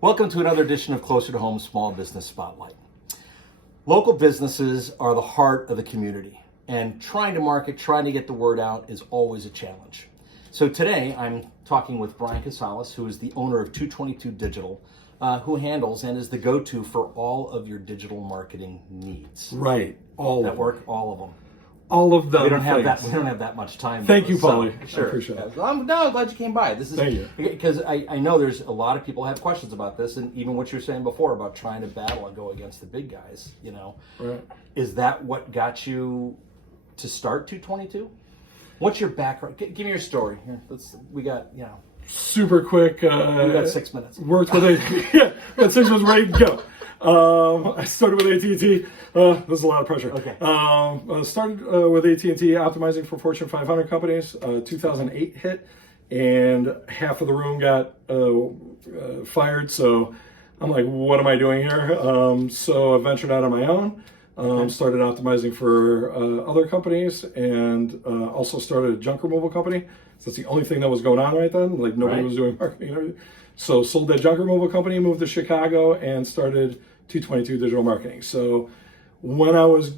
Welcome to another edition of Closer to Home Small Business Spotlight. Local businesses are the heart of the community, and trying to market, trying to get the word out is always a challenge. So today I'm talking with Brian Kasallis, who is the owner of 222 Digital, who handles and is the go-to for all of your digigle marketing needs. Right, all That of work, all of them. all of them. We don't have things. that. We don't have that much time. Thank you, So, Paulie. sure. I appreciate it. I'm glad you came by. This is Thank you. because I know there's a lot of people have questions about this, and even what you were saying before about trying to battle and go against the big guys. You know, Right. is that what got you to start 222? What's your background? Give me your story. Here, we got Super quick. we got 6 minutes. Worked with AT&T. Yeah, got 6 months ready to go. I started with AT&T. There's a lot of pressure. Okay. Started with AT&T optimizing for Fortune 500 companies. 2008 hit, and half of the room got fired. So I'm like, what am I doing here? So I ventured out on my own. Started optimizing for other companies, and also started a junk removal company. So that's the only thing that was going on right then. Like nobody was doing marketing and everything. So sold that junk removal company, moved to Chicago, and started 222 Digital Marketing. So when I was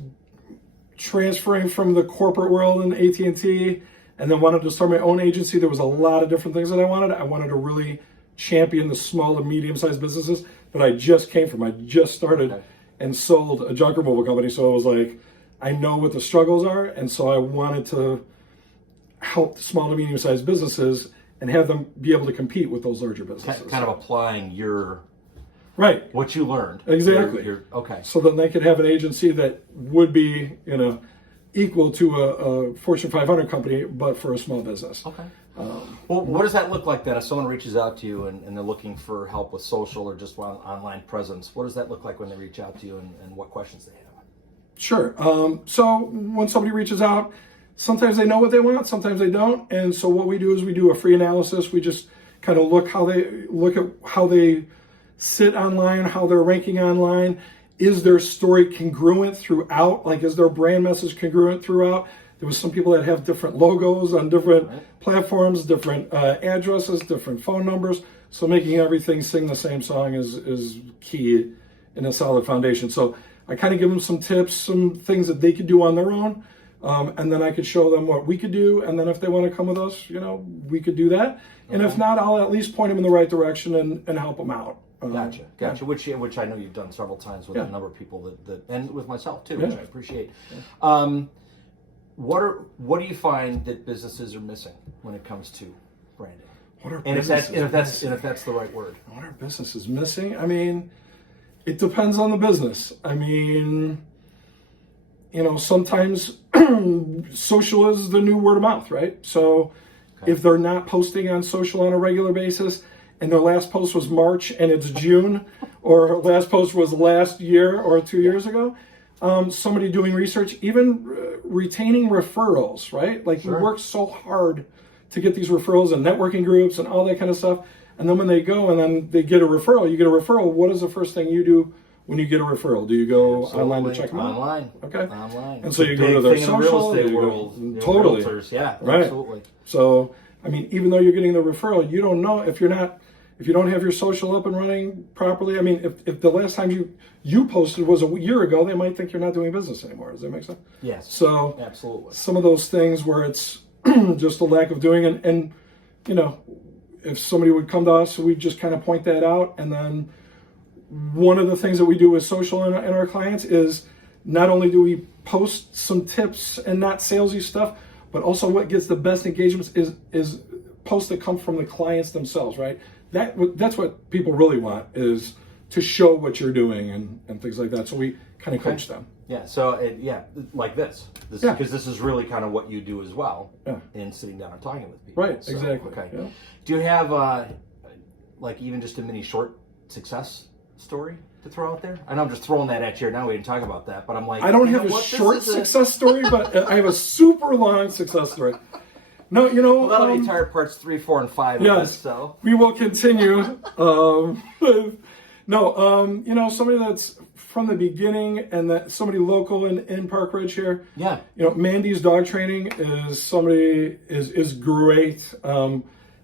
transferring from the corporate world in AT&T and then wanted to start my own agency, there was a lot of different things that I wanted. I wanted to really champion the small and medium-sized businesses that I just came from. I just started and sold a junk removal company. So it was like, I know what the struggles are. And so I wanted to help the small and medium-sized businesses and have them be able to compete with those larger businesses. Kind of applying Right. what you learned. Exactly. Okay. So then they could have an agency that would be, equal to a Fortune 500 company, but for a small business. Okay. Well, what does that look like then if someone reaches out to you and they're looking for help with social or just online presence? What does that look like when they reach out to you and what questions they have? Sure. So when somebody reaches out, sometimes they know what they want, sometimes they don't. And so what we do is we do a free analysis. We just kind of look at how they sit online, how they're ranking online. Is their story congruent throughout? Like, is their brand message congruent throughout? There was some people that have different logos on different platforms, different addresses, different phone numbers. So making everything sing the same song is key in a solid foundation. So I kind of give them some tips, some things that they could do on their own. And then I could show them what we could do. And then if they want to come with us, we could do that. And if not, I'll at least point them in the right direction and help them out. Gotcha. Yeah. Which I know you've done several times with a number of people that and with myself too, which I appreciate. Yeah. What do you find that businesses are missing when it comes to branding? If that's the right word. What are businesses missing? I mean, it depends on the business. I mean, sometimes social is the new word of mouth, right? So if they're not posting on social on a regular basis and their last post was March and it's June, or last post was last year or 2 years ago, somebody doing research, even retaining referrals, right? Like you work so hard to get these referrals and networking groups and all that kind of stuff. And then when they go and then they get a referral, you get a referral. What is the first thing you do when you get a referral? Do you go online to check them out? Online. Okay. Online. And so you go to their social. In the real estate world. Totally. Realtors, yeah, right. Absolutely. So, I mean, even though you're getting the referral, you don't know if you don't have your social up and running properly. I mean, if the last time you posted was a year ago, they might think you're not doing business anymore. Does that make sense? Yes. So, absolutely. Some of those things where it's just a lack of doing, and if somebody would come to us, we'd just kind of point that out. And then one of the things that we do with social and our clients is not only do we post some tips and not salesy stuff, but also what gets the best engagements is posts that come from the clients themselves, right? That's what people really want, is to show what you're doing and things like that. So we kind of coach them. Yeah. So like this because this is really kind of what you do as well in sitting down and talking with people. Right. So, exactly. Okay. Yeah. Do you have like even just a mini short success story to throw out there? I know I'm just throwing that at you now. We didn't talk about that, but I'm like, I don't have a short success story, but I have a super long success story. No, well, that'll be tired parts 3, 4, and 5. Yes, So we will continue. Somebody that's from the beginning, and that somebody local in Park Ridge here. Yeah. Mandy's dog training is somebody is great.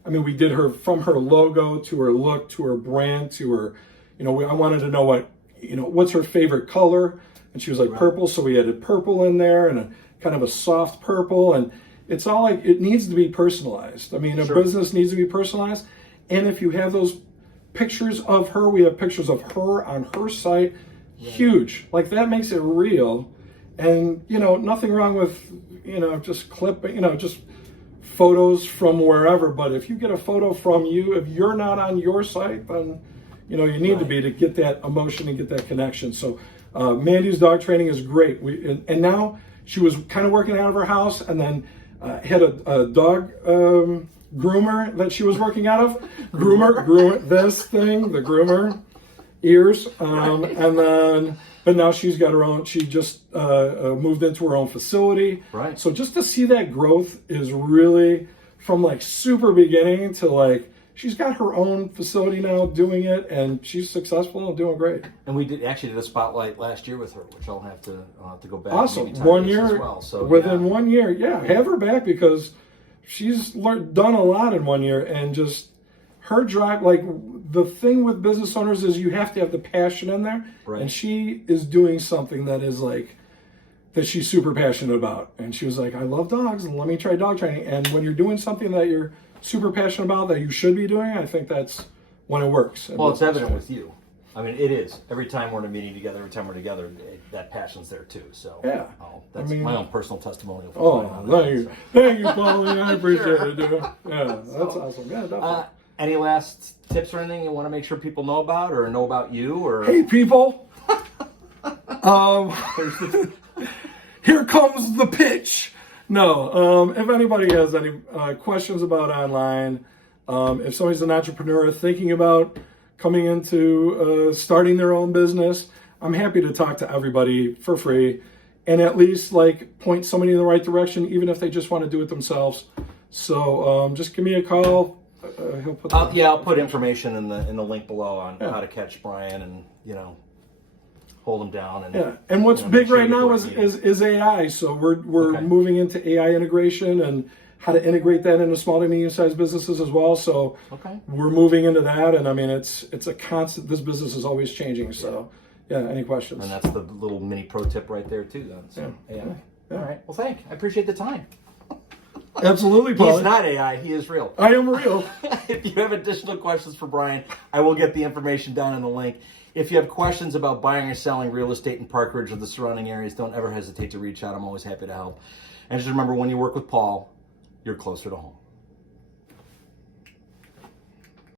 I mean, we did her from her logo to her look to her brand to her, I wanted to know what's her favorite color. And she was like purple. So we added purple in there and a kind of a soft purple. And it's all like, it needs to be personalized. I mean, a business needs to be personalized. And if you have those pictures of her, we have pictures of her on her site, huge. Like that makes it real. And, nothing wrong with, just clipping, just photos from wherever. But if you get a photo from you, if you're not on your site, then, you need to be to get that emotion and get that connection. So Mandy's dog training is great. And now she was kind of working out of her house and then had a dog groomer that she was working out of. Groomer, this thing, the groomer ears. And then, but now she's got her own, she just moved into her own facility. Right. So just to see that growth is really from like super beginning to like, she's got her own facility now doing it and she's successful and doing great. And we did a spotlight last year with her, which I'll have to go back. Awesome. And 1 year, as well. So, within 1 year. Yeah, have her back because she's done a lot in 1 year and just her drive, like the thing with business owners is you have to have the passion in there. Right. And she is doing something that is like, that she's super passionate about. And she was like, I love dogs and let me try dog training. And when you're doing something that you're super passionate about that you should be doing, I think that's when it works. Well, it's evident with you. I mean, it is. Every time we're in a meeting together, every time we're together, that passion's there too. So yeah, that's my own personal testimonial. Thank you, Paulie. I appreciate it, dude. Yeah, that's awesome. Yeah, definitely. Any last tips or anything you want to make sure people know about or know about you? Or hey, people. Here comes the pitch. No, if anybody has any questions about online, if somebody's an entrepreneur thinking about coming into starting their own business, I'm happy to talk to everybody for free and at least like point somebody in the right direction, even if they just want to do it themselves. So just give me a call. He'll put I'll put information in the link below on how to catch Brian and hold them down. And and what's big right now is AI. So we're moving into AI integration and how to integrate that into small to medium sized businesses as well. So we're moving into that, and I mean it's a constant. This business is always changing. So any questions? And that's the little mini pro tip right there too. Then so AI. All right. Well, I appreciate the time. Absolutely, Paul. He's not AI. He is real. I am real. If you have additional questions for Brian, I will get the information down in the link. If you have questions about buying or selling real estate in Park Ridge or the surrounding areas, don't ever hesitate to reach out. I'm always happy to help. And just remember, when you work with Paul, you're closer to home.